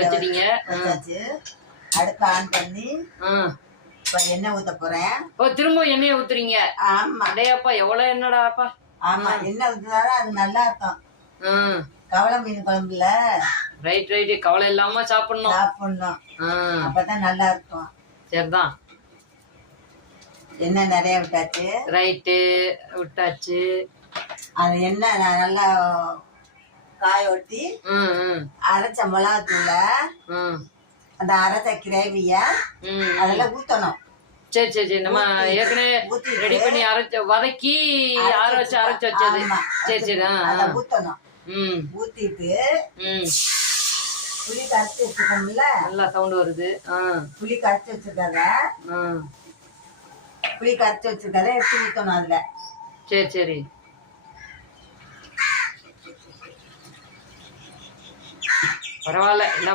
வச்சிட்டீங்க. வச்சாச்சு. அடுப்பு ஆன் பண்ணி இப்ப எண்ணெய் ஊத்த போறேன். ஓ, திரும்ப எண்ணெயை ஊத்துறீங்க? ஆமா. அடேப்பா, எவ்வளவு என்னடாப்பா. ஆமா, எண்ணெய் ஊத்துனாதான் அது நல்லா இருக்கும். கவலை மீன் குழம்புல ரைட் ரைட், கவலை இல்லாம சாப்பிடணும். அப்பதான் நல்லா இருக்கும். சரிதான். எண்ணெய் நிறைய விட்டாச்சு. ரைட்டு, விட்டாச்சு. அது எண்ணெய் நல்லா காய ஒட்டி அரைச்ச மிளகாத்தூள அந்த அரைச்ச கிரேவிய அதெல்லாம் ஊத்தணும். சரி சரி சரி, நம்ம ஏற்கனவே ரெடி பண்ணி வதக்கி அரைச்சு வச்சது. சரி சரி, அதை ஊத்தணும். ஊத்திட்டு புளி கரைச்சி வச்சிருக்கோம்ல, நல்லா சவுண்ட் வருது. புளி கரைச்சி வச்சிருக்காத எடுத்து ஊத்தணும் அதுல. சரி சரி, பரவாயில்ல. எல்லா